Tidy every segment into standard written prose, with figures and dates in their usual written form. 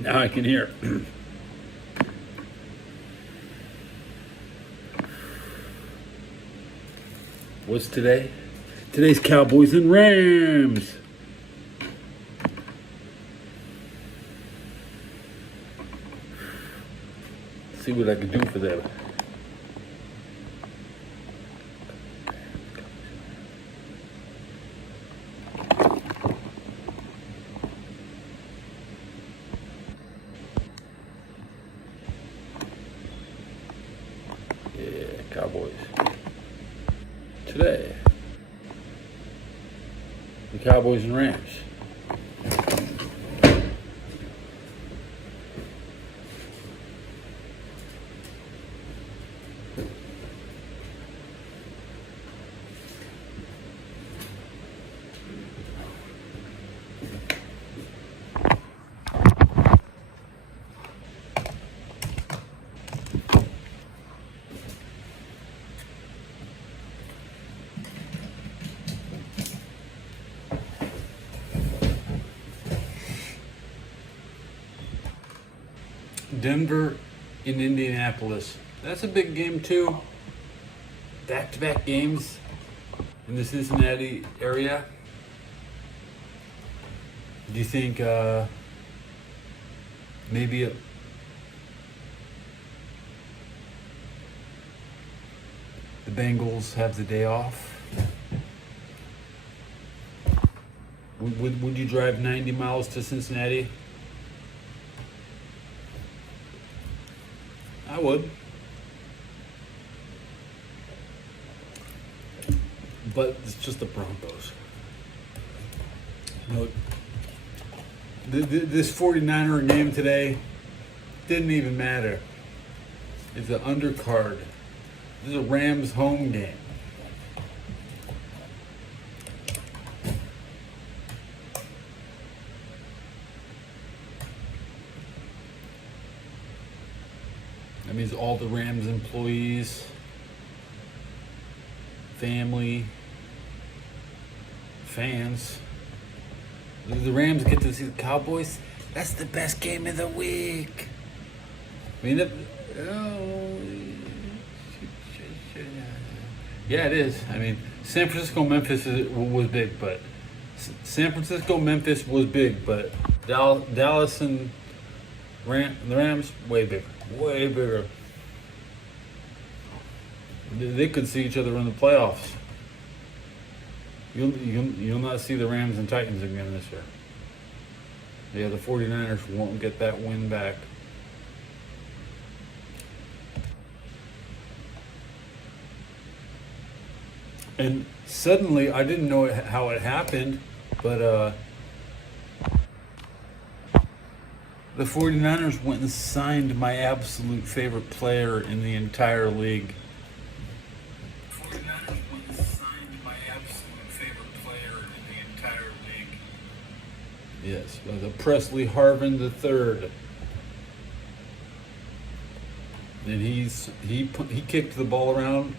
Now I can hear. What's today? Today's Cowboys and Rams. See what I can do for them. Yeah, Cowboys. Today, the Cowboys and Rams. Denver in Indianapolis. That's a big game too. Back-to-back games in the Cincinnati area. Do you think maybe the Bengals have the day off? Would you drive 90 miles to Cincinnati? I would. But it's just the Broncos. You know, this 49er game today didn't even matter. It's an undercard. This is a Rams home game. That means all the Rams employees, family, fans. The Rams get to see the Cowboys. That's the best game of the week. I mean, yeah, it is. I mean, San Francisco, Memphis was big, but Dallas and the Rams way bigger. Way bigger. They could see each other in the playoffs. You'll not see the Rams and Titans again this year. Yeah, the 49ers won't get that win back. And suddenly, I didn't know how it happened, but the 49ers went and signed my absolute favorite player in the entire league. Yes, the Presley Harvin III. And he kicked the ball around.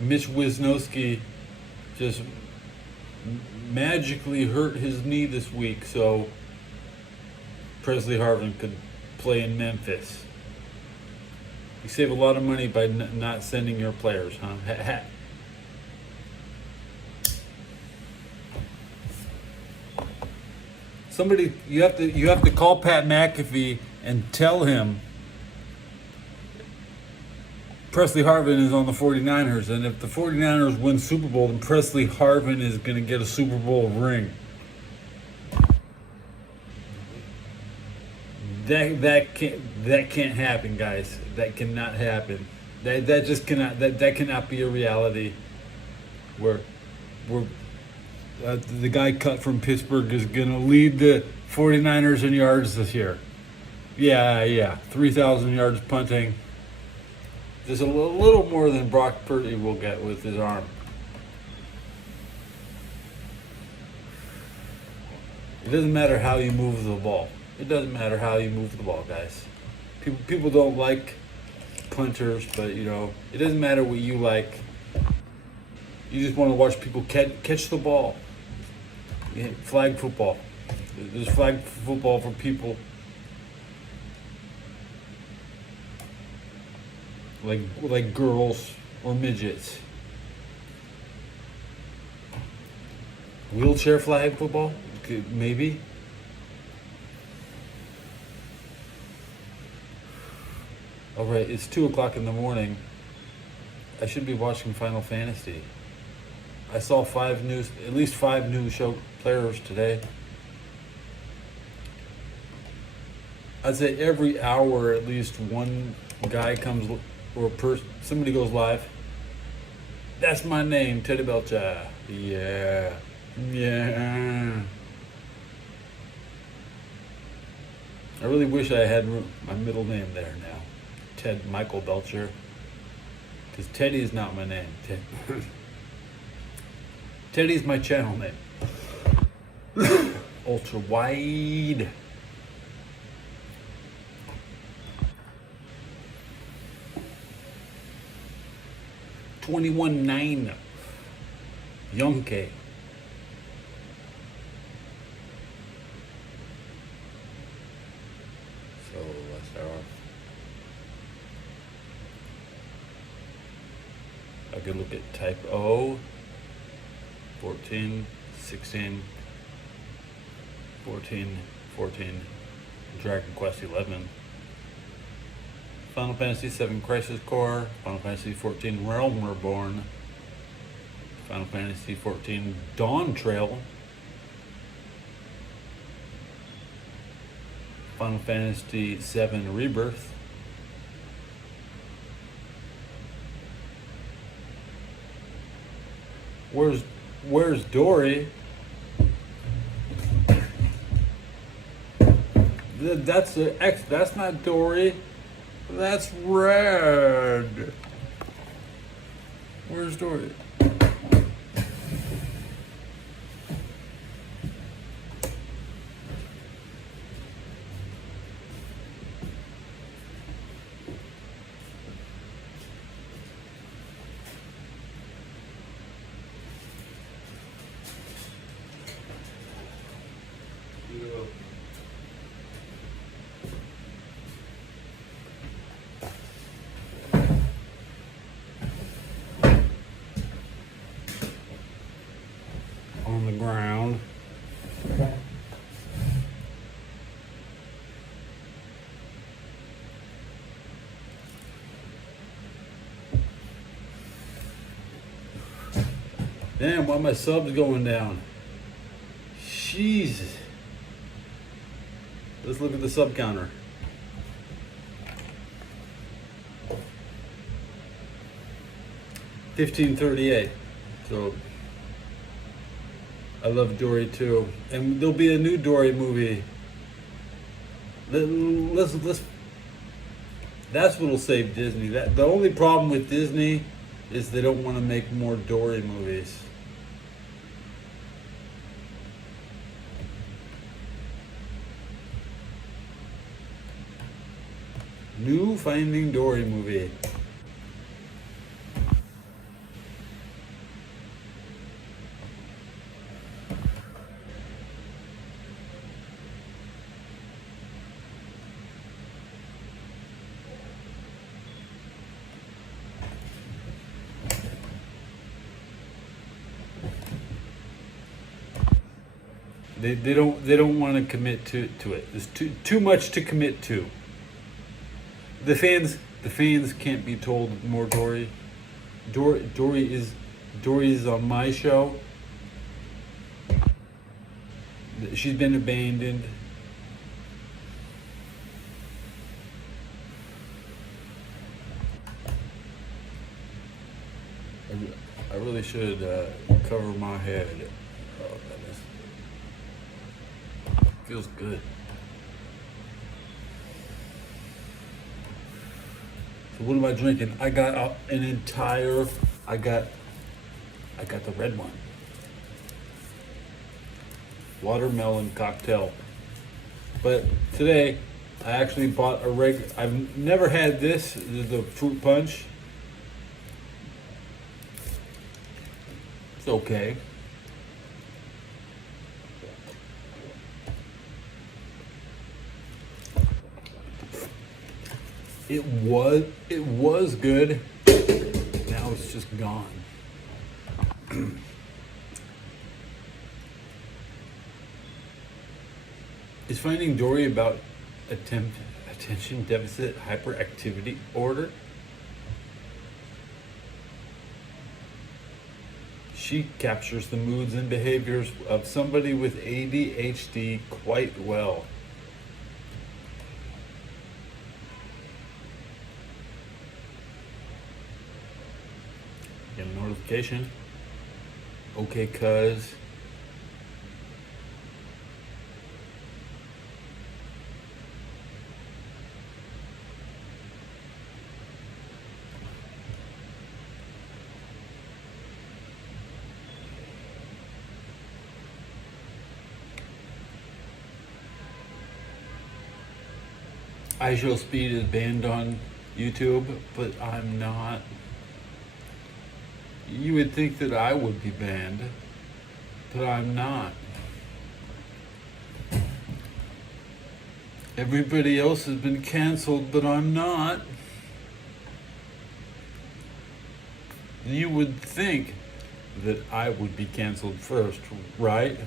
Mitch Wisnowski just magically hurt his knee this week, so Presley Harvin could play in Memphis. You save a lot of money by not sending your players, huh? Somebody, you have to call Pat McAfee and tell him Presley Harvin is on the 49ers, and if the 49ers win Super Bowl, then Presley Harvin is going to get a Super Bowl ring. That can't happen, guys. That cannot happen. That just cannot. That cannot be a reality. Where the guy cut from Pittsburgh is going to lead the 49ers in yards this year. Yeah, 3,000 yards punting. Just a little more than Brock Purdy will get with his arm. It doesn't matter how you move the ball. It doesn't matter how you move the ball, guys. People don't like punters, but it doesn't matter what you like. You just want to watch people catch the ball. Yeah, flag football. There's flag football for people like girls or midgets. Wheelchair flag football? Maybe. All right, it's 2 o'clock in the morning. I should be watching Final Fantasy. I saw at least five new show players today. I'd say every hour at least one guy comes or somebody goes live. That's my name, Teddy Belcha. Yeah. I really wish I had my middle name there now. Ted Michael Belcher. Because Teddy is not my name. Teddy's my channel name. Ultra wide. $21.9. Young K. So let's start off. I could look at type O, 14, 16, 14, Dragon Quest 11, Final Fantasy 7 Crisis Core, Final Fantasy 14 Realm Reborn, Final Fantasy 14 Dawn Trail, Final Fantasy 7 Rebirth, Where's Dory? That's the X. That's not Dory. That's Red. Where's Dory? On the ground. Damn, why my subs going down? Jesus. Let's look at the sub counter. $15.38. So I love Dory too, and there'll be a new Dory movie. Let's. That's what'll save Disney. The only problem with Disney is they don't want to make more Dory movies. New Finding Dory movie. They don't want to commit to it. There's too much to commit to. The fans can't be told more Dory. Dory is on my show. She's been abandoned. I really should cover my head. Oh, feels good. So what am I drinking? I got an entire. I got the red one. Watermelon cocktail. But today, I actually bought a I've never had this. This is the fruit punch. It's okay. It was good. Now it's just gone. Is Finding Dory about attention deficit hyperactivity order? She captures the moods and behaviors of somebody with ADHD quite well. Get a notification. Okay, cuz. I Show Speed is banned on YouTube, but I'm not. You would think that I would be banned, but I'm not. Everybody else has been canceled, but I'm not. You would think that I would be canceled first, right?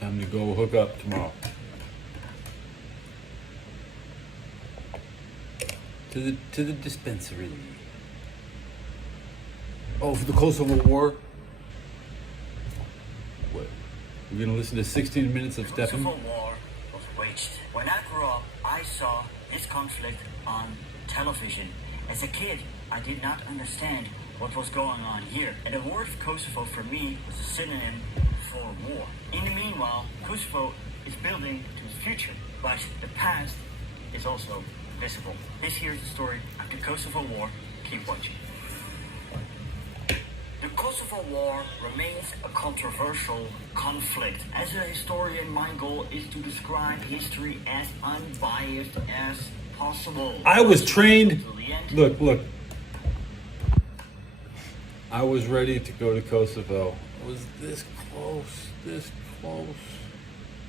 Time to go hook up tomorrow. To the dispensary. Oh, for the Kosovo War? What? We're gonna listen to 16 minutes of Stefan? The Kosovo War was waged. When I grew up, I saw this conflict on television. As a kid, I did not understand what was going on here. And the word Kosovo for me was a synonym for war. In the meanwhile, Kosovo is building to its future, but the past is also visible. This here is the story of the Kosovo War. Keep watching. The Kosovo War remains a controversial conflict. As a historian, my goal is to describe history as unbiased as possible. I was trained. Look. I was ready to go to Kosovo. I was this close.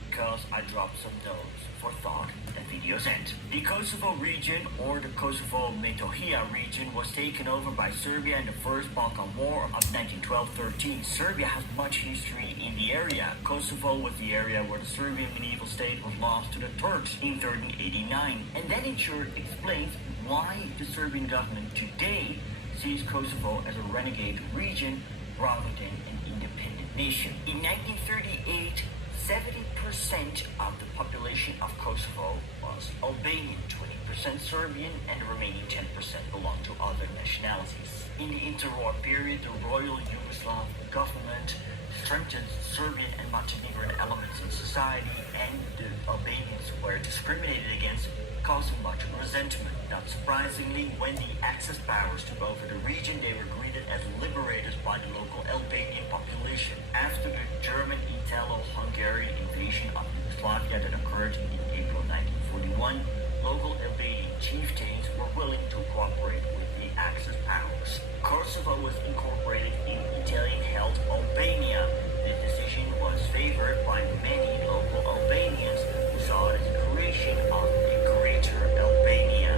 Because I dropped some notes for thought and video's end. The Kosovo region, or the Kosovo Metohija region, was taken over by Serbia in the First Balkan War of 1912-13. Serbia has much history in the area. Kosovo was the area where the Serbian medieval state was lost to the Turks in 1389. And that in short explains why the Serbian government today sees Kosovo as a renegade region rather than an independent nation. In 1938, 70% of the population of Kosovo was Albanian, 20% Serbian, and the remaining 10% belonged to other nationalities. In the interwar period, the Royal Yugoslav government strengthened Serbian and Montenegrin elements in society, and the Albanians were discriminated against, causing much resentment. Not surprisingly, when the Axis powers took over the region, they were greeted as liberators by the local Albanian population. After the German Italo-Hungarian invasion of Yugoslavia that occurred in April 1941, local Albanian chieftains were willing to cooperate with the Axis powers. Kosovo was incorporated in Italian-held Albania. This decision was favored by many local Albanians who saw it as a creation of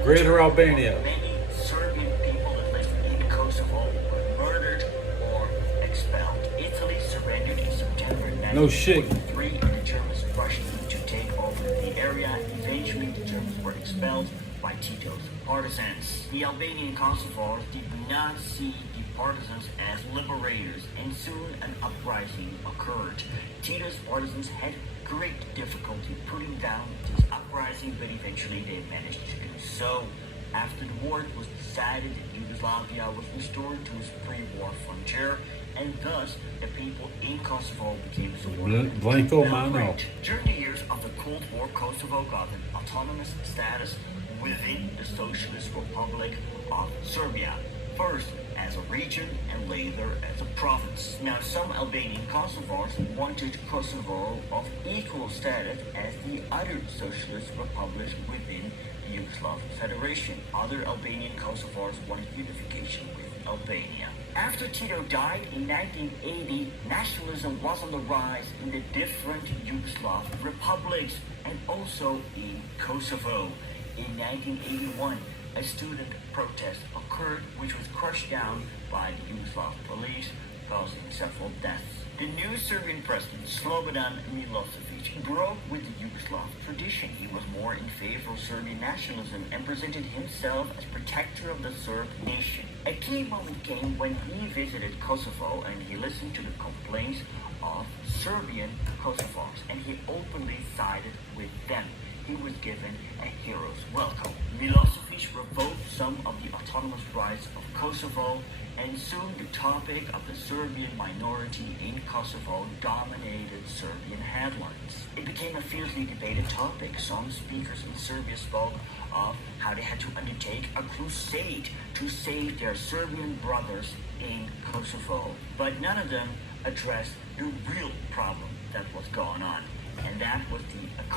Greater Albania. Many Serbian people that lived in Kosovo were murdered or expelled. Italy surrendered in September 1943, and the Germans rushed in to take over the area. Eventually, the Germans were expelled by Tito's partisans. The Albanian Kosovars did not see the partisans as liberators, and soon an uprising occurred. Tito's partisans had great difficulty putting down this uprising, but eventually they managed to do so. After the war, it was decided that Yugoslavia was restored to its pre-war frontier, and thus the people in Kosovo became subordinate to Belgrade. During the years of the Cold War, Kosovo got an autonomous status within the Socialist Republic of Serbia. First, as a region and later as a province. Now, some Albanian Kosovars wanted Kosovo of equal status as the other socialist republics within the Yugoslav Federation. Other Albanian Kosovars wanted unification with Albania. After Tito died in 1980, nationalism was on the rise in the different Yugoslav republics and also in Kosovo. In 1981, a student protest occurred which was crushed down by the Yugoslav police, causing several deaths. The new Serbian president, Slobodan Milosevic, broke with the Yugoslav tradition. He was more in favor of Serbian nationalism and presented himself as protector of the Serb nation. A key moment came when he visited Kosovo and he listened to the complaints of Serbian Kosovars and he openly sided with them. He was given a hero's welcome. Milosevic revoked some of the autonomous rights of Kosovo, and soon the topic of the Serbian minority in Kosovo dominated Serbian headlines. It became a fiercely debated topic. Some speakers in Serbia spoke of how they had to undertake a crusade to save their Serbian brothers in Kosovo, but none of them addressed the real problem that was going on. And that was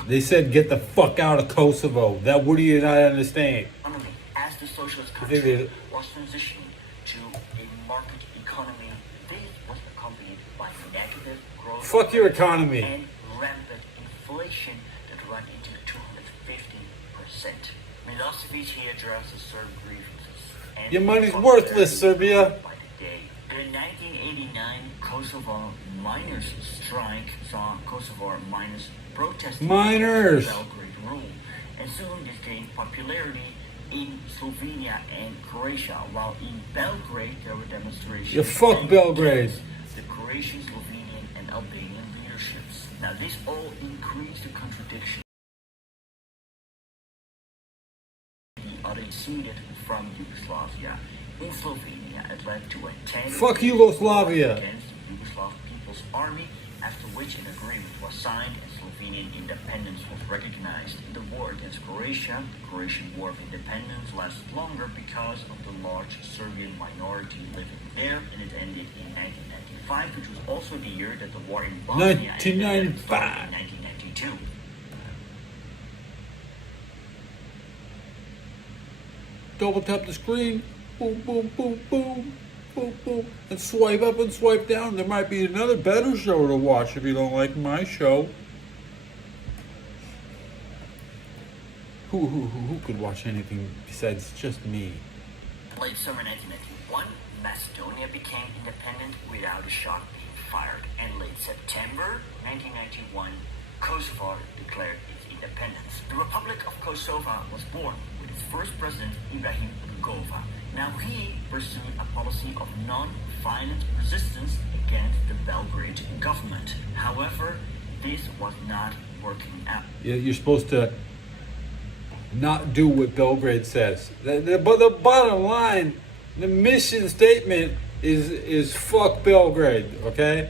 They said, get the fuck out of Kosovo. That what do you not understand? economy. As the socialist country was transitioning to a market economy, this was accompanied by negative growth. Fuck your economy. And rampant inflation that ran into 250%. Milosevic, he addressed the Serb grievances. And Your money's worthless, Serbia. by the day. The 1989 Kosovo miners' strike saw Kosovo miners protesting Miners. against Belgrade rule, and soon this gained popularity in Slovenia and Croatia. While in Belgrade there were demonstrations. You fuck Belgrade. against the Croatian, Slovenian, and Albanian leaderships. Now this all increased the contradiction. The other seceded from Yugoslavia. In Slovenia, it led to a 10 Fuck Yugoslavia. against the Yugoslav People's Army, after which an agreement was signed and Slovenian independence was recognized. The war against Croatia, the Croatian War of Independence, lasted longer because of the large Serbian minority living there, and it ended in 1995, which was also the year that the war in Bosnia ended and started in 1992. Double tap the screen. Boom, boom, boom, boom. Boom, boom. And swipe up and swipe down. There might be another better show to watch if you don't like my show. Who could watch anything besides just me? Late summer 1991, Macedonia became independent without a shot being fired, and late September 1991, Kosovo declared its independence. The Republic of Kosovo was born with its first president, Ibrahim Rugova. Now he pursued a policy of non-violent resistance against the Belgrade government. However, this was not working out. You're supposed to not do what Belgrade says. But the bottom line, the mission statement is fuck Belgrade, okay?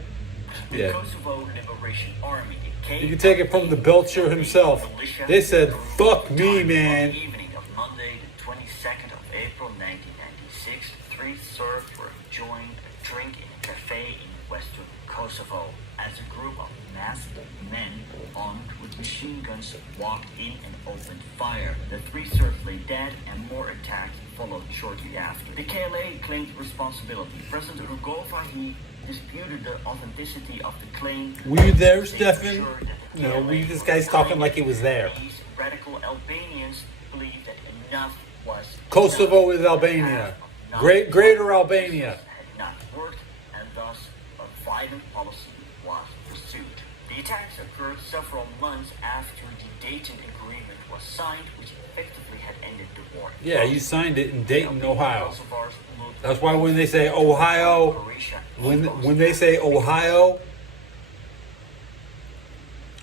The Yeah. Kosovo Liberation Army. You can take it from the Belcher himself. They said, fuck me, man. On the evening of Monday, the 22nd of April, 1996, three Serbs were enjoying a drink in a cafe in western Kosovo as a group of masked men armed with machine guns walked in and opened fire. The three Serbs lay dead and more attacks followed shortly after. The KLA claimed responsibility. President Rugova, he disputed the authenticity of the claim. Were you there, saying Stefan? sure that the No, KLA this guy's talking like he was there. These radical Albanians believed that enough was Kosovo enough. is Albania. Half of Greater Albania. had not worked, and thus a violent policy was pursued. The attacks occurred several months after the Dayton Agreement was signed, which effectively had ended the war. Yeah, you signed it in Dayton, Ohio. Kosovars looked That's why when they say Ohio, Croatia when they say Ohio,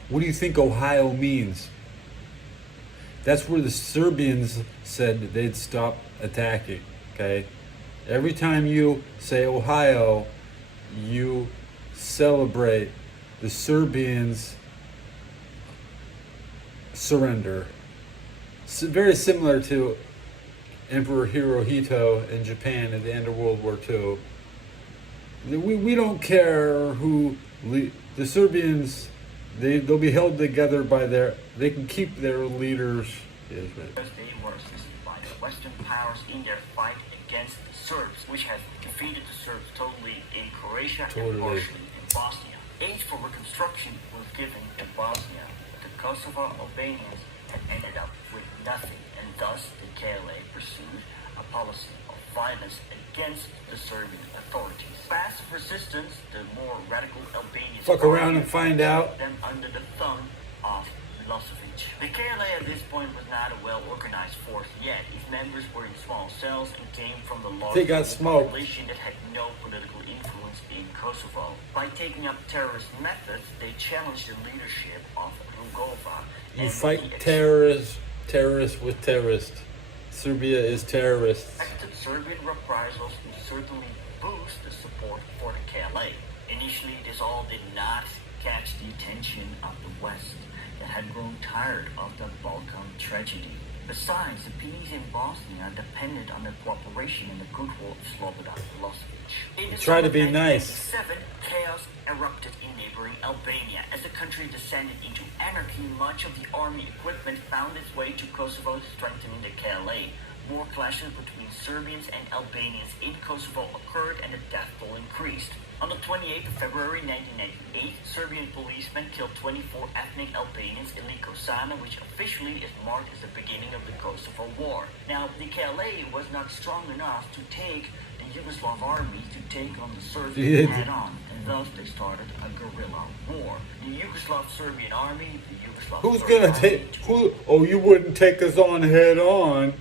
what do you think Ohio means? That's where the Serbians said that they'd stop attacking, okay? Every time you say Ohio, you celebrate the Serbians' surrender. Very similar to Emperor Hirohito in Japan at the end of World War II. We don't care who the Serbians. They'll be held together by they can keep their leaders. Because they were assisted by the Western powers in their fight against the Serbs, which had defeated the Serbs totally in Croatia and partially in Bosnia. Aid for reconstruction was given to Bosnia, but the Kosovo Albanians had ended up with nothing, and thus the KLA pursued a policy of violence against the Serbian authorities. Passive resistance, the more radical Albanians fuck around and find out. Them under the thumb of Milosevic. The KLA at this point was not a well-organized force yet. Its members were in small cells and came from the large population that had no political influence in Kosovo. By taking up terrorist methods, they challenged the leadership of Rugova. You fight terrorists with terrorists. Serbia is terrorist. Expected Serbian reprisals would certainly boost the support for the KLA. Initially, this all did not catch the attention of the West, that had grown tired of the Balkan tragedy. Besides, the peace in Bosnia depended on the cooperation and the goodwill of Slobodan Milosevic. Try to be nice. In 1997, chaos erupted in neighboring Albania. As the country descended into anarchy, much of the army equipment found its way to Kosovo, strengthening the KLA. More clashes between Serbians and Albanians in Kosovo occurred and the death toll increased. On the 28th of February 1998, Serbian policemen killed 24 ethnic Albanians in Likosana, which officially is marked as the beginning of the Kosovo War. Now, the KLA was not strong enough to take the Yugoslav army to take on the Serbs head-on, and thus they started a guerrilla war. The Yugoslav-Serbian army, the Yugoslav Who's gonna take? Oh, you wouldn't take us on head-on.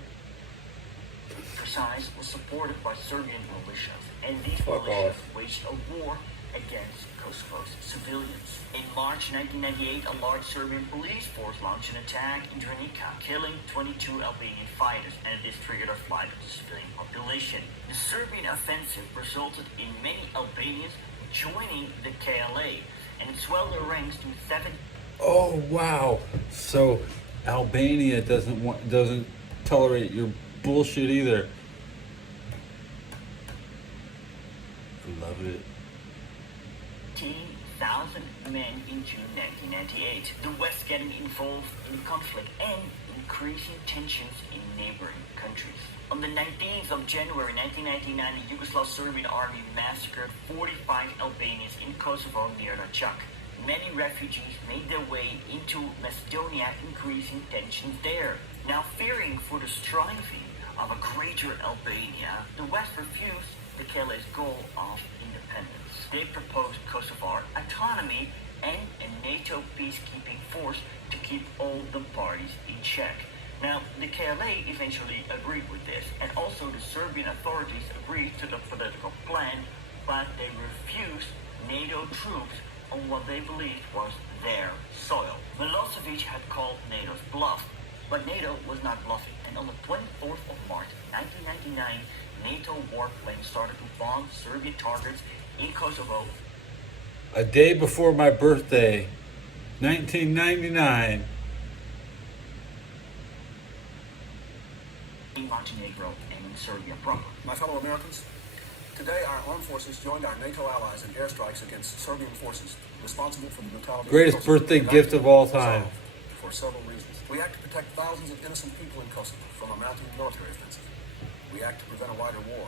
Precise was supported by Serbian militias, and these militias waged a war against Kosovo's civilians. In March 1998, a large Serbian police force launched an attack in Drenica, killing 22 Albanian fighters, and this triggered a flight of the civilian population. The Serbian offensive resulted in many Albanians joining the KLA, and it swelled their ranks to 7. Oh wow! So Albania doesn't tolerate your bullshit either. Love it. 15,000 men in June 1998. The West getting involved in the conflict and increasing tensions in neighboring countries. On the 19th of January 1999, the Yugoslav-Serbian army massacred 45 Albanians in Kosovo near Rachak. Many refugees made their way into Macedonia, increasing tensions there. Now, fearing for the striving of a greater Albania, the West refused the KLA's goal of independence. They proposed Kosovar autonomy and a NATO peacekeeping force to keep all the parties in check. Now, the KLA eventually agreed with this, and also the Serbian authorities agreed to the political plan, but they refused NATO troops on what they believed was their soil. Milosevic had called NATO's bluff, but NATO was not bluffing, and on the 24th of March 1999, NATO warplanes started to bomb Serbian targets in Kosovo. A day before my birthday, 1999. In Montenegro and in Serbia proper. My fellow Americans, today our armed forces joined our NATO allies in airstrikes against Serbian forces responsible for the brutality. Greatest birthday gift of all time. For several reasons. We act to protect thousands of innocent people in Kosovo from a mounting military offensive. We act to prevent a wider war,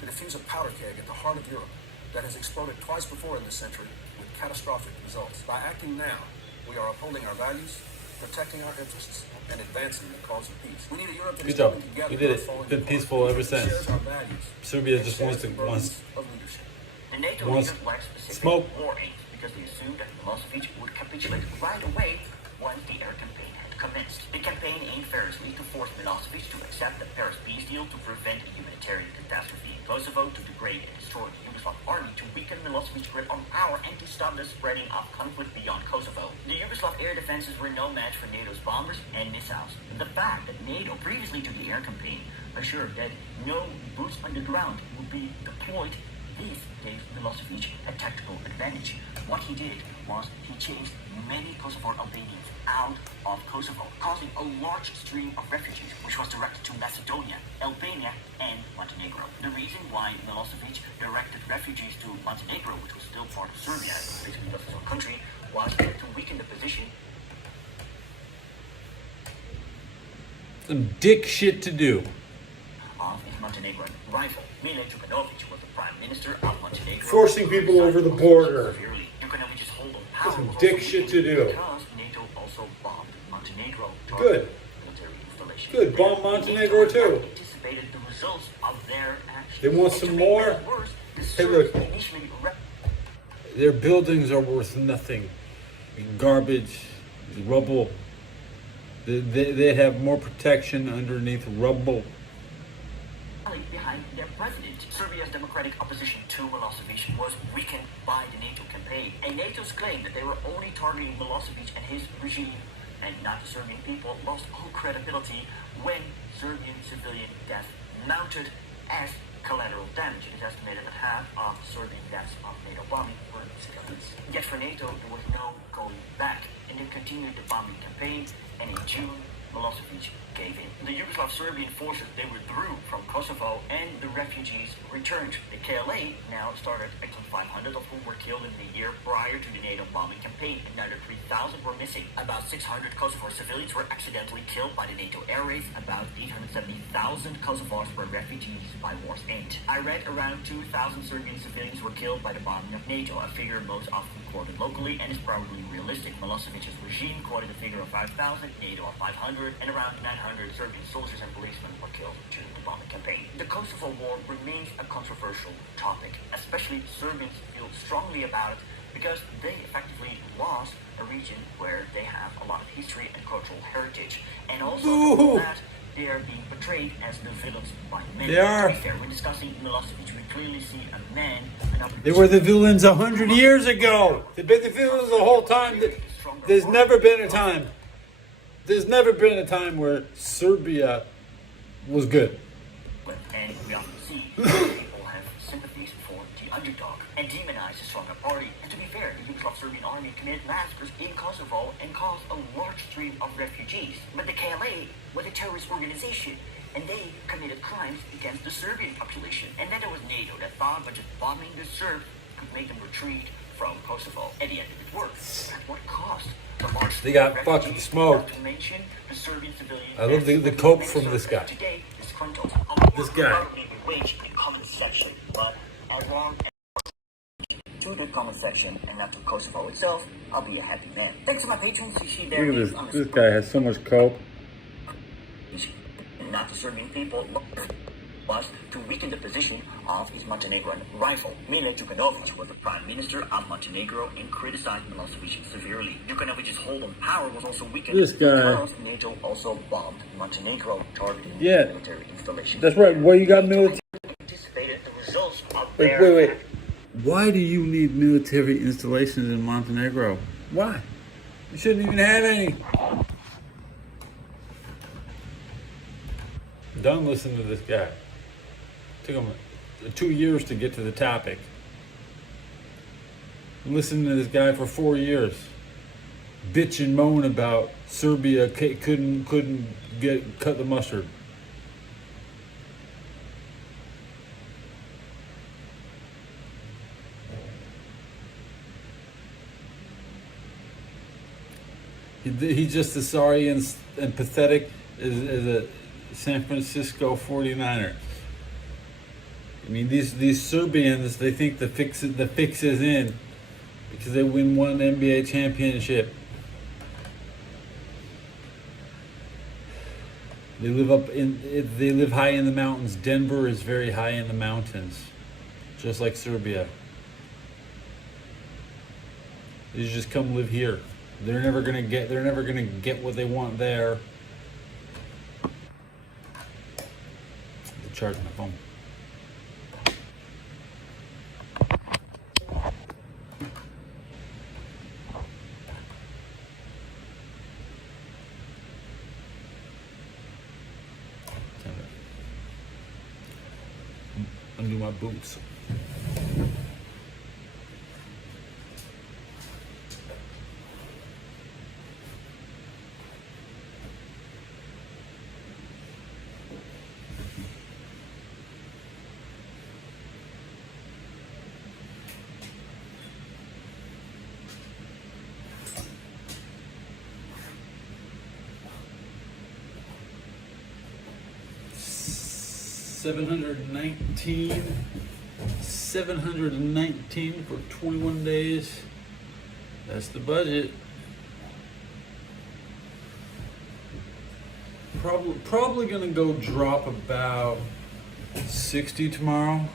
to defuse a powder keg at the heart of Europe that has exploded twice before in this century with catastrophic results. By acting now, we are upholding our values, protecting our interests, and advancing the cause of peace. We need a Europe that is coming together. You did it. Been peaceful ever since. Shares our values. Serbia just wants of leadership. The NATO leaders lacked specific war aims because they assumed that Milosevic would capitulate right away once the air campaign had commenced. The campaign aimed fiercely to force Milosevic to accept the Paris peace deal to prevent a humanitarian catastrophe in Kosovo, to degrade and destroy the Yugoslav army, to weaken Milosevic's grip on power, and to stop the spreading of conflict beyond Kosovo. The Yugoslav air defenses were no match for NATO's bombers and missiles. The fact that NATO, previously to the air campaign, assured that no boots on the ground would be deployed, this gave Milosevic a tactical advantage. What he did was he chased many Kosovar Albanians out of Kosovo, causing a large stream of refugees, which was directed to Macedonia, Albania, and Montenegro. The reason why Milosevic directed refugees to Montenegro, which was still part of Serbia, basically just his own country, was to weaken the position. Some dick shit to do. Of his Montenegrin rival. Milo Djukanovic was the prime minister of Montenegro. Forcing people over the border. Djukanovic's hold on power Some was dick also shit to weakened do. because NATO also bombed Montenegro. Good. Military installations. Good. Bomb Montenegro too. Anticipated the results of their actions. They want some more? Hey, look. Their buildings are worth nothing. Garbage, rubble. They have more protection underneath rubble. Behind their president. Serbia's democratic opposition to Milosevic was weakened by the NATO campaign. And NATO's claim that they were only targeting Milosevic and his regime and not the Serbian people lost all credibility when Serbian civilian deaths mounted as collateral damage. It is estimated that half of Serbian deaths of NATO bombing were civilians. Yet for NATO, there was no going back, and they continued the bombing campaign, and in June, Milosevic gave in. The Yugoslav Serbian forces, they withdrew from Kosovo, and the refugees returned. The KLA now started, actually 500 of whom were killed in the year prior to the NATO bombing campaign. Another 3,000 were missing. About 600 Kosovar civilians were accidentally killed by the NATO air raids. About 870,000 Kosovars were refugees by war's end. I read around 2,000 Serbian civilians were killed by the bombing of NATO, a figure most often quoted locally and is probably realistic. Milosevic's regime quoted a figure of 5,000, NATO of 500, and around 900 Serbian soldiers and policemen were killed during the bombing campaign. The Kosovo War remains a controversial topic, especially Serbians feel strongly about it because they effectively lost a region where they have a lot of history and cultural heritage, and also that they are being portrayed as the villains by many. They are. To be fair, when discussing Milosevic, we clearly see a man. They were the villains 100 years ago. They've been the villains the whole time. There's never been a time. There's never been a time where Serbia was good. And we often see people have sympathies for the underdog and demonize the stronger party. And to be fair, the Yugoslav Serbian army committed massacres in Kosovo and caused a large stream of refugees. But the KLA was a terrorist organization, and they committed crimes against the Serbian population. And then there was NATO that thought that just bombing the Serbs could make them retreat from Kosovo. At the end, it worked. At what cost? They got fucking smoked. I love the cope from this guy. This guy. To the comment section and not to Kosovo itself, I'll be a happy man. Thanks to my patrons, you see there. Look at this. This guy has so much cope. Not the Serbian people, was to weaken the position of his Montenegrin rival. Milo Djukanovic was the prime minister of Montenegro and criticized Milosevic severely. Djukanovic's hold on power was also weakened This guy. because NATO also bombed Montenegro, targeting Yeah. military installations. That's right. Where you got military? Anticipated the results of Wait. Why do you need military installations in Montenegro? Why? You shouldn't even have any. Done listening to this guy. Took him 2 years to get to the topic. Listening to this guy for 4 years. Bitch and moan about Serbia couldn't cut the mustard. He's just as sorry and pathetic as a San Francisco 49er. I mean, these Serbians, they think the fix is in because they win one NBA championship. They live high in the mountains. Denver is very high in the mountains, just like Serbia. They just come live here. They're never gonna get what they want there. Charge my phone. Undo my boots. 719 for 21 days. That's the budget. Probably gonna go drop about 60 tomorrow.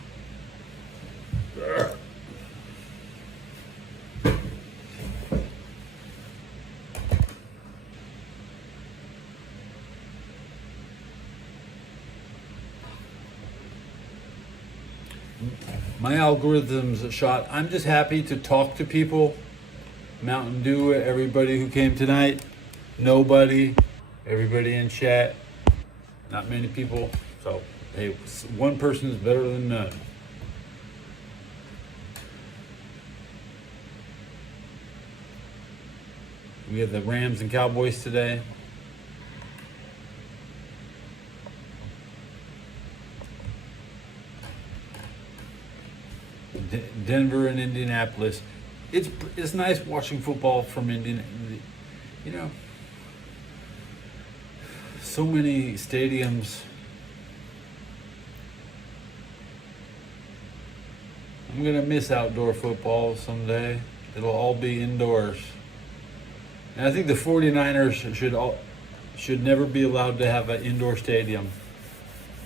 My algorithm's a shot. I'm just happy to talk to people. Mountain Dew, everybody who came tonight. Nobody. Everybody in chat. Not many people. So, hey, one person is better than none. We have the Rams and Cowboys today. Denver and Indianapolis. It's nice watching football from Indiana. You know, so many stadiums. I'm gonna miss outdoor football someday. It'll all be indoors. And I think the 49ers should never be allowed to have an indoor stadium.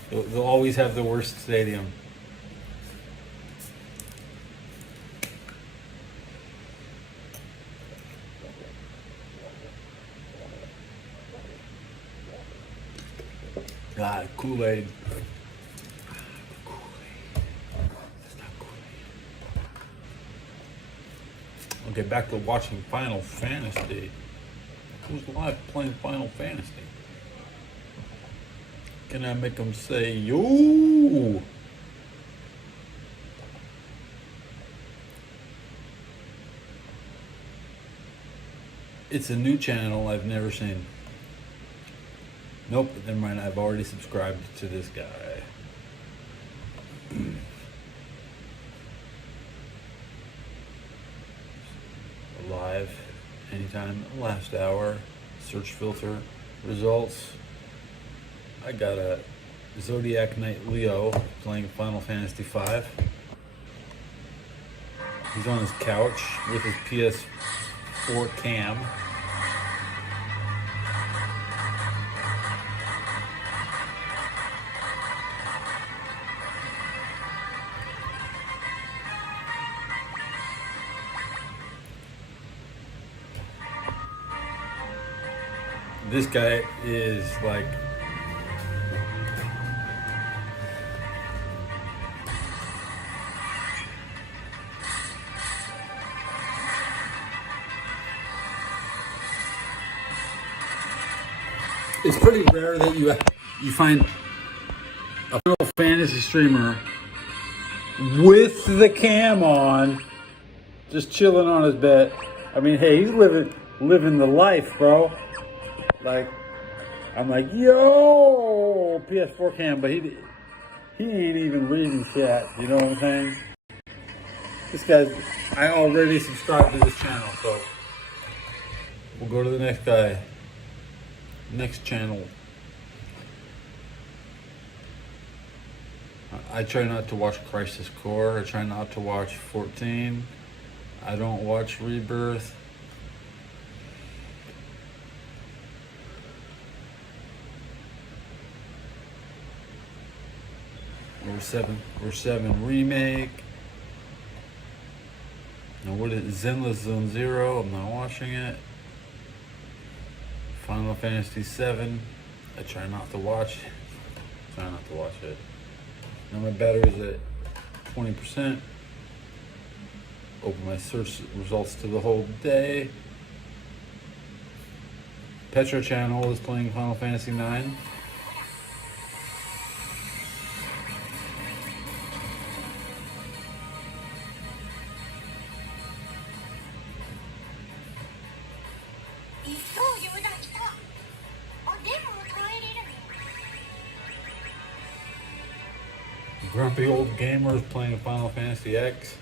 They'll always have the worst stadium. God, Kool-Aid. That's not Kool-Aid. Okay, back to watching Final Fantasy. Who's live playing Final Fantasy? Can I make them say, yo? It's a new channel I've never seen. Nope, never mind. I've already subscribed to this guy. Live, anytime, last hour, search filter, results. I got a Zodiac Knight Leo playing Final Fantasy V. He's on his couch with his PS4 cam. This guy is like it's pretty rare that you find a Final Fantasy streamer with the cam on, just chilling on his bed. I mean, hey, he's living the life, bro. Like, I'm like, yo, PS4 cam, but he ain't even reading chat. You know what I'm saying? This guy's, I already subscribed to this channel, so we'll go to the next guy. Next channel. I try not to watch Crisis Core. I try not to watch 14. I don't watch Rebirth. We're 7 remake. Now what is Zenless Zone Zero? I'm not watching it. Final Fantasy 7. I try not to watch it. Try not to watch it. Now my battery's at 20%. Open my search results to the whole day. Petra Channel is playing Final Fantasy 9. Grumpy old gamers playing Final Fantasy X.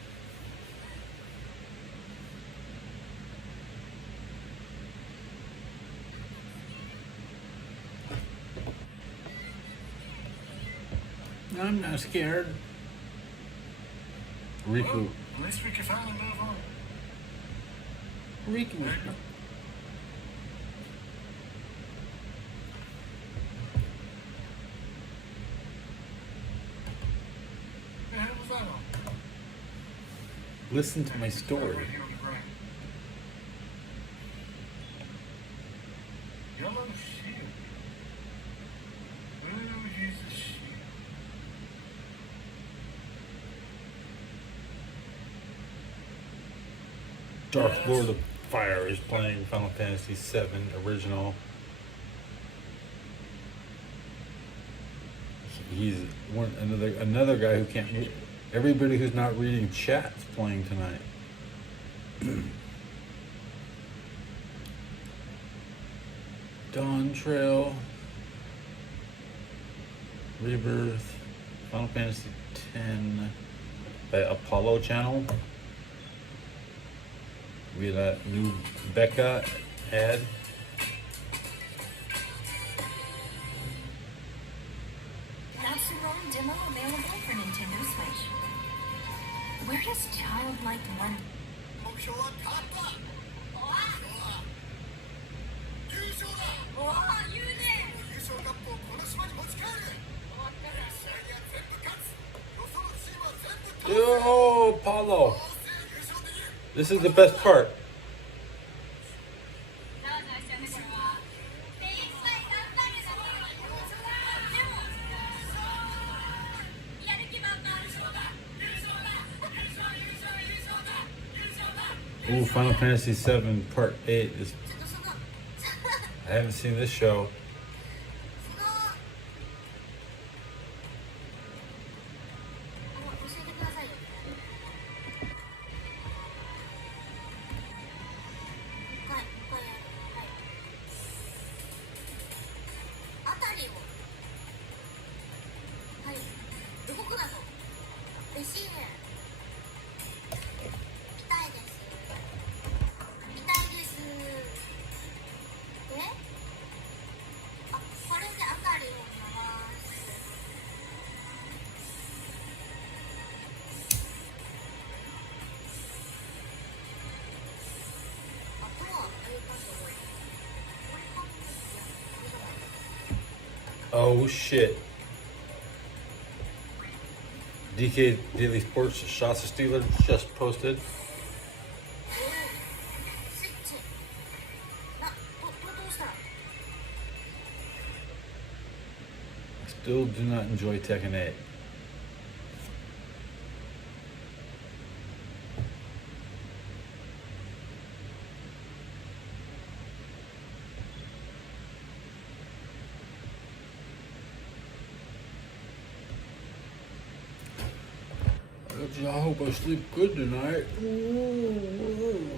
I'm not scared. Riku. Well, at least we can finally move on. Riku. The hell was that on? Listen to my story. Right here on the ground. Yellow shield. Ooh, use the shield. Dark Lord of Fire is playing Final Fantasy VII Original. He's another guy who can't. Everybody who's not reading chat's playing tonight. Dawn Trail, Rebirth, Final Fantasy X, the Apollo channel. We had a new Becca ad. Natsuron demo available for Nintendo Switch. Where does childlike wonder? 目標は勝った優勝だおお、言うね。優勝カップをこの島に持ち帰る試合には全部勝つよそのチームは全部倒す Yo, Apollo. 優勝できる This is the best part. Ooh, Final Fantasy VII Part 8 is. I haven't seen this show. 教えてくださいよ。はい、はい、はい。あたりを。はい。動くなと。嬉しいね。痛いです。痛いです。で、あ、これであたりを回す。あ、これはああいう感じで覚えてる。これか。いや、これじゃない。 Oh shit. DK Daily Sports Shots of Steelers just posted. スイッチ。どうしたら。 Still do not enjoy Tekken 8. I hope I sleep good tonight. Ooh.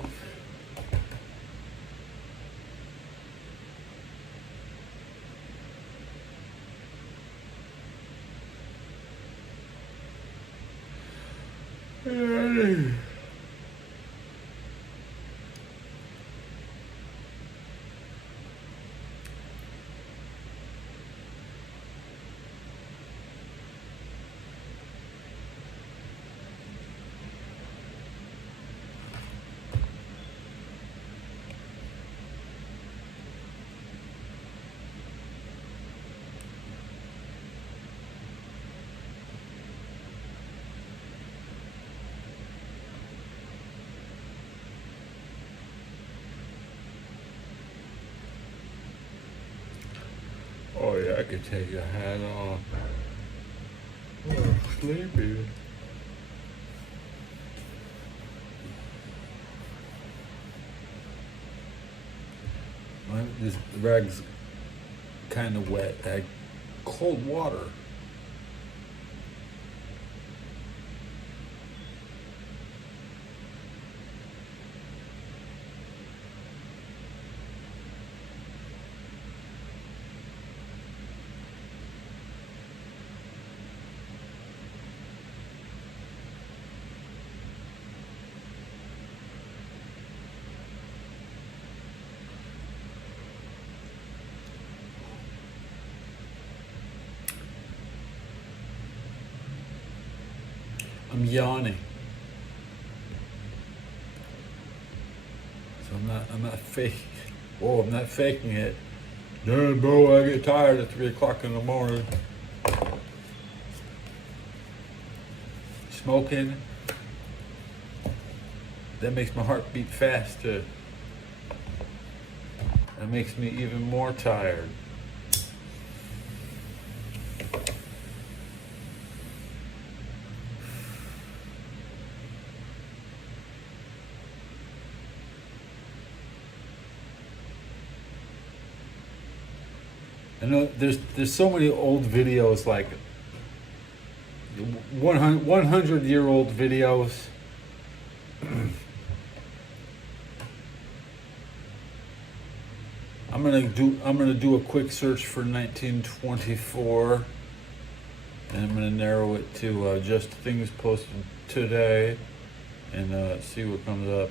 Oh yeah, I could take your hat off. Oh, sleepy. This rag's kind of wet. I had cold water. I'm yawning. So I'm not faking. Oh, I'm not faking it. Yeah, bro, I get tired at 3 o'clock in the morning. Smoking. That makes my heart beat faster. That makes me even more tired. I know there's so many old videos, like 100-year-old videos. I'm gonna do a quick search for 1924, and I'm gonna narrow it to just things posted today, and see what comes up.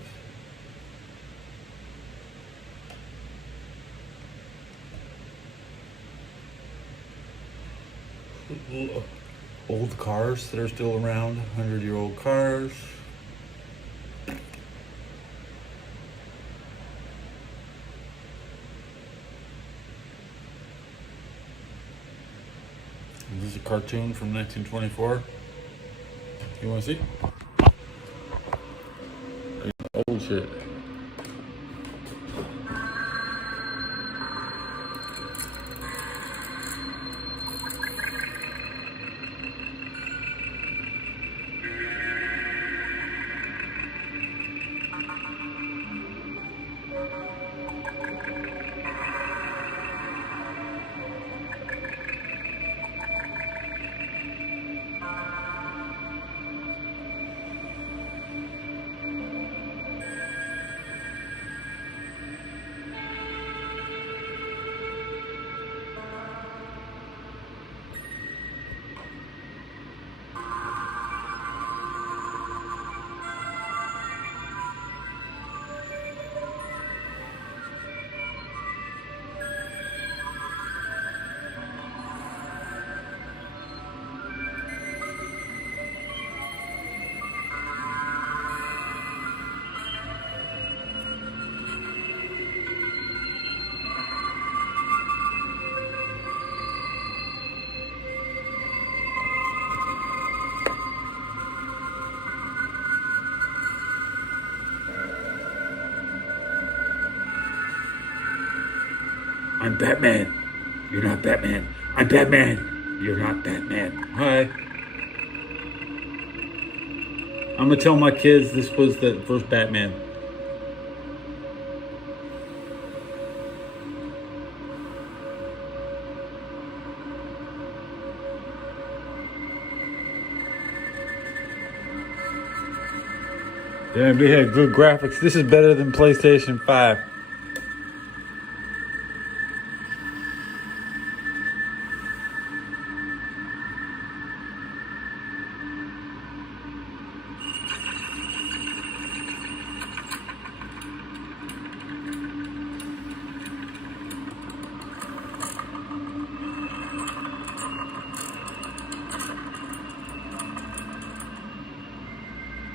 Old cars that are still around, 100-year-old cars. This is a cartoon from 1924. You want to see? Old shit. I'm Batman. You're not Batman. I'm Batman. You're not Batman. Hi. I'm gonna tell my kids this was the first Batman. Yeah, we had good graphics. This is better than PlayStation 5.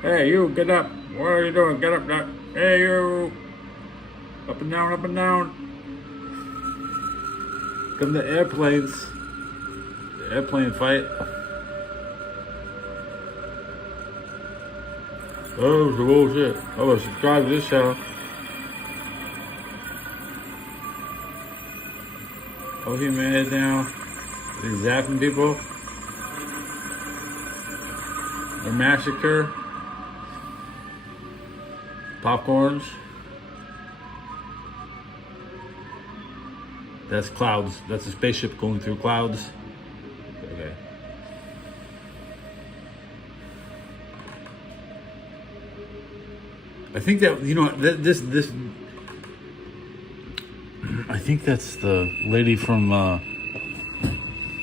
Hey, you, get up. What are you doing? Get up now. Hey, you. Up and down, up and down. Come the airplanes. The airplane fight. Oh, some bullshit. I will subscribe to this channel. Oh, he mad now. He's zapping people. A massacre. Popcorns. That's clouds. That's a spaceship going through clouds. Okay. I think that, you know, this I think that's the lady from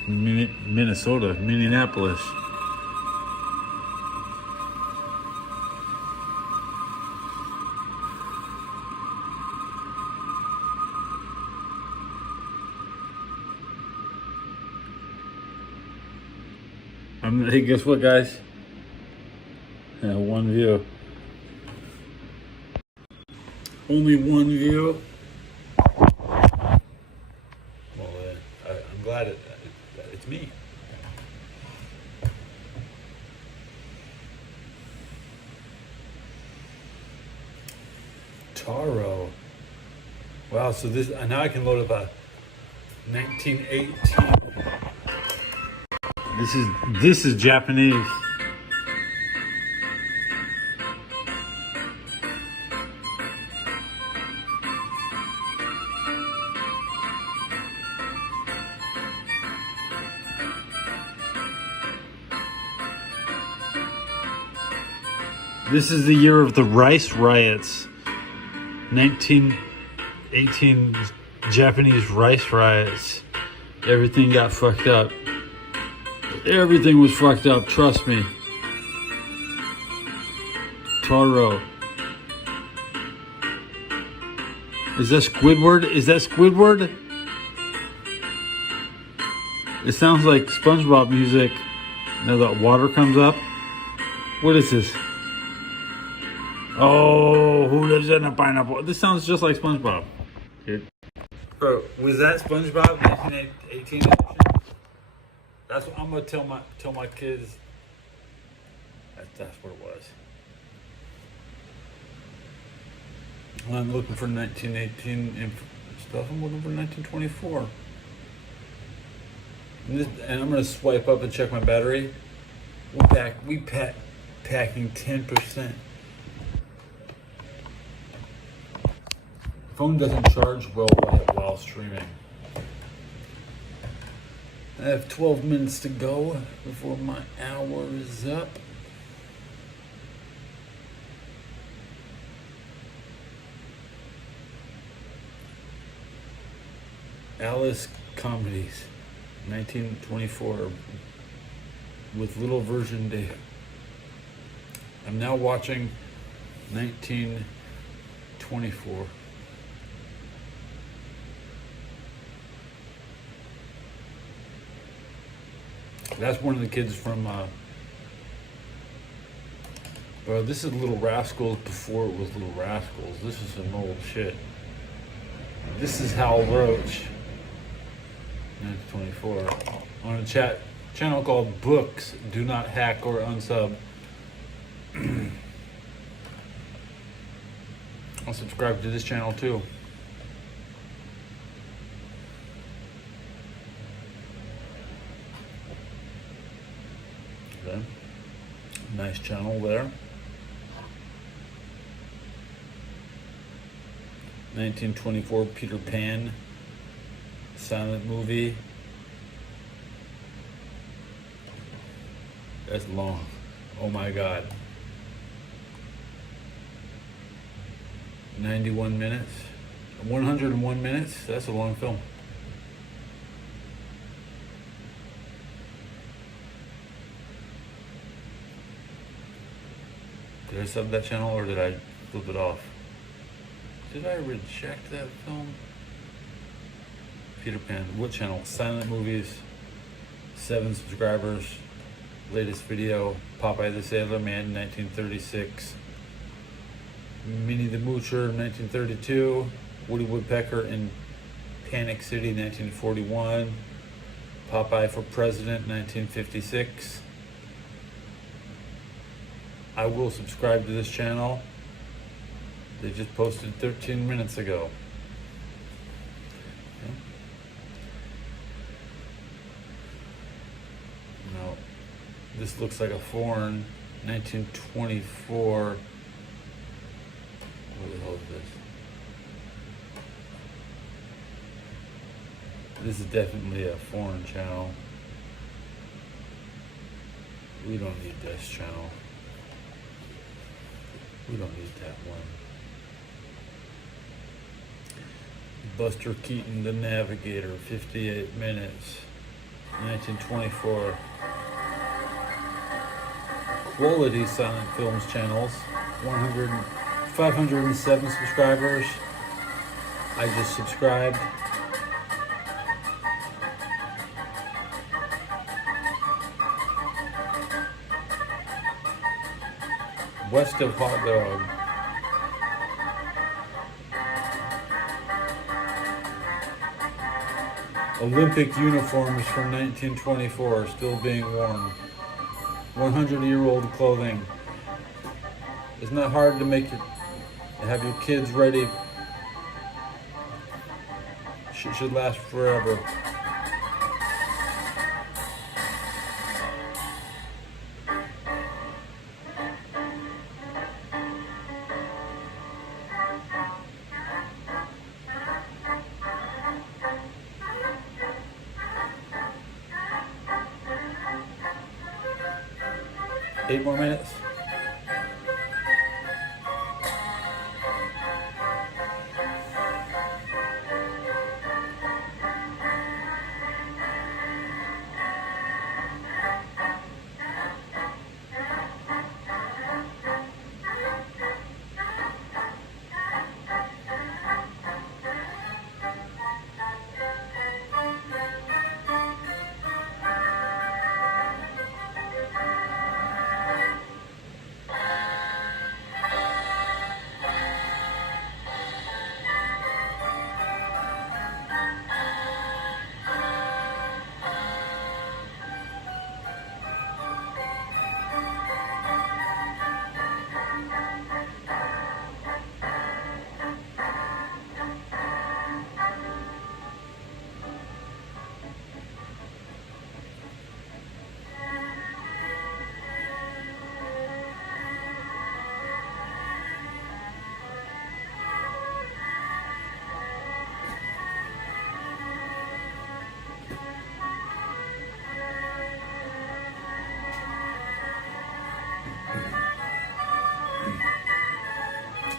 Minnesota, Minneapolis. Hey, guess what, guys? one view. Only one view. Well, I'm glad it's me. Taro. Wow, so this now I can load up a 1918. This is Japanese. This is the year of the rice riots. 1918 Japanese rice riots. Everything got fucked up. Everything was fucked up, trust me. Taro. Is that Squidward? Is that Squidward? It sounds like SpongeBob music. Now that water comes up. What is this? Oh, who lives in a pineapple? This sounds just like SpongeBob. Dude. Bro, was that SpongeBob 1918 edition? That's what I'm gonna tell my kids. That's what it was. When I'm looking for 1918 and stuff, I'm looking for 1924. And I'm gonna swipe up and check my battery. We packing 10%. Phone doesn't charge well while streaming. I have 12 minutes to go before my hour is up. Alice Comedies, 1924, with little version data. I'm now watching 1924. That's one of the kids from, bro, this is Little Rascals before it was Little Rascals. This is some old shit. This is Hal Roach, 1924, on a channel called Books Do Not Hack or Unsub. I'll subscribe to this channel too. Okay. Nice channel there. 1924 Peter Pan silent movie. That's long. Oh my god. 91 minutes. 101 minutes. That's a long film. Did I sub that channel or did I flip it off? Did I reject that film? Peter Pan. What channel? Silent Movies. 7 subscribers. Latest video. Popeye the Sailor Man, 1936. Minnie the Moocher, 1932. Woody Woodpecker in Panic City, 1941. Popeye for President, 1956. I will subscribe to this channel. They just posted 13 minutes ago. Okay. No, this looks like a foreign 1924. What the hell is this? This is definitely a foreign channel. We don't need this channel. We don't need that one. Buster Keaton, The Navigator, 58 minutes, 1924. Quality Silent Films channels, 507 subscribers. I just subscribed. west of hot dog. Olympic uniforms from 1924 still being worn. 100-year-old clothing. It's not hard to have your kids ready. Should last forever. Eight more minutes.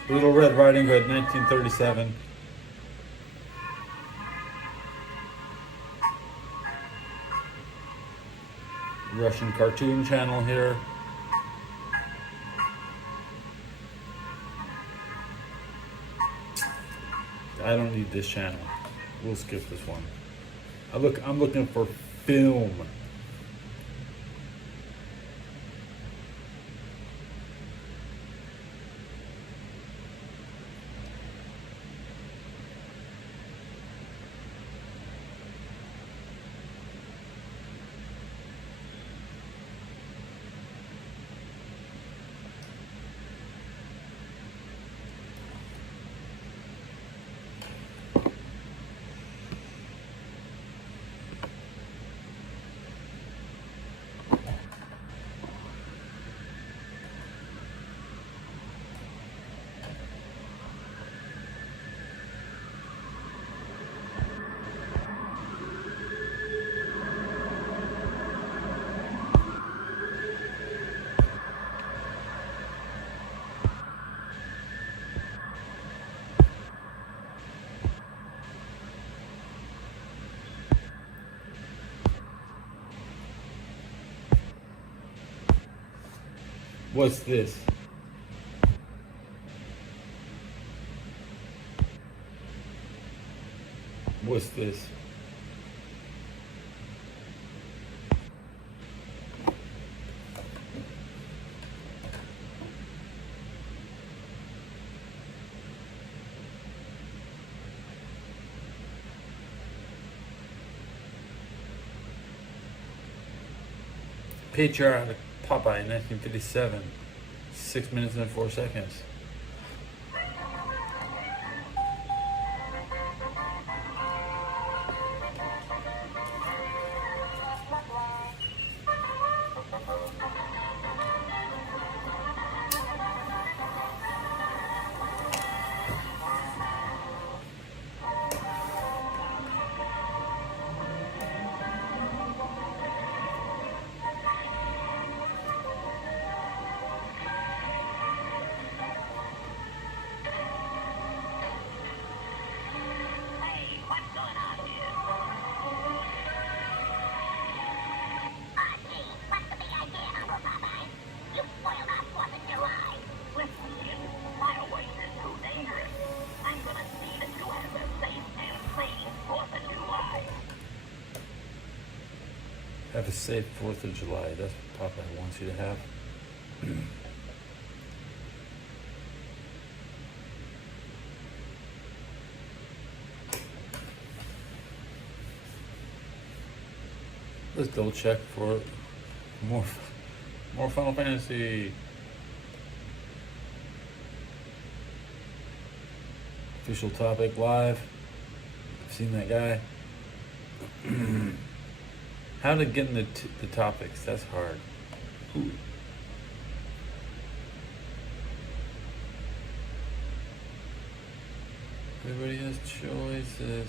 Little Red Riding Hood, 1937. Russian cartoon channel here. I don't need this channel. We'll skip this one. I'm looking for film. What's this? What's this? Patriotic Popeye, 1957. 6 minutes and 4 seconds. Have a safe 4th of July. That's what Popeye wants you to have. Let's double check for more Final Fantasy. Official topic live. I've seen that guy. How to get in the topics? That's hard. Ooh. Everybody has choices.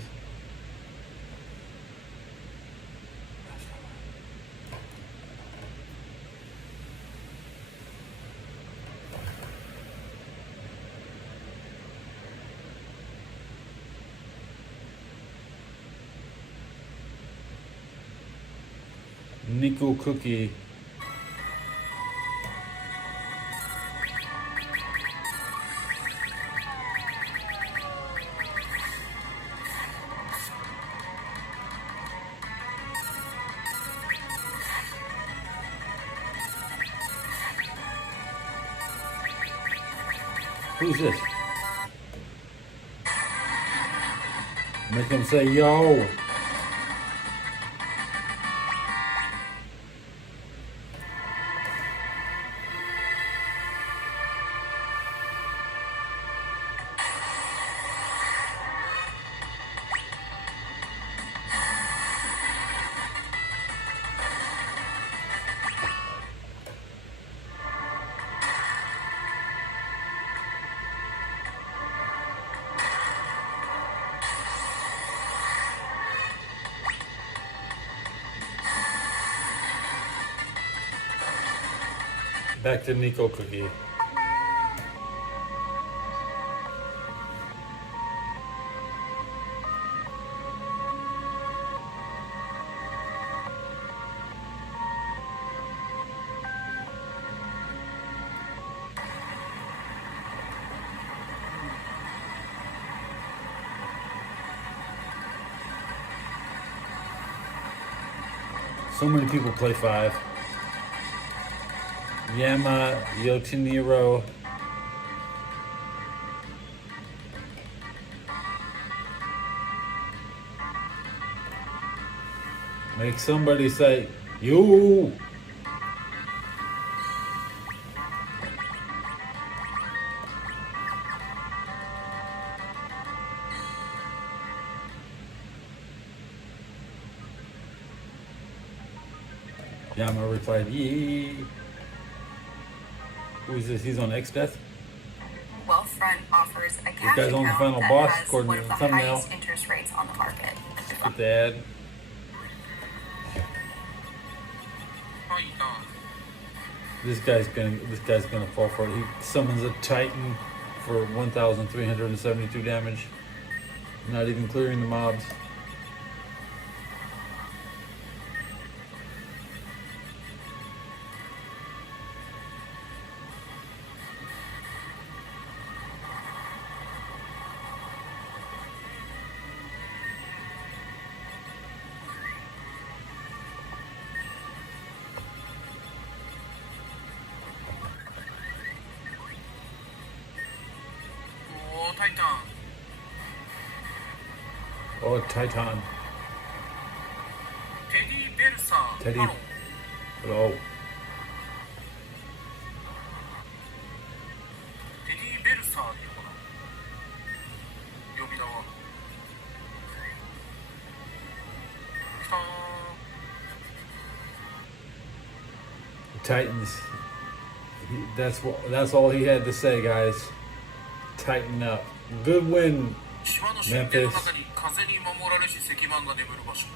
Nico Cookie. Who's this? Make him say yo. Back to Nico Cookie. So many people play 5. Yama Yotiniro. Make somebody say, you. Yama replied, yee. Who is this? He's on X-Death? Wealthfront offers a cash guy's on the account final that boss, has according one to of the the thumbnail. highest interest rates on the market. Get the ad. This guy's gonna fall for it. He summons a Titan for 1,372 damage. Not even clearing the mobs. Oh, Titan. Teddy. Oh. Titans. That's all he had to say, guys. Tighten up. Good win, 島の神殿の中に風に守られし石板が眠る場所。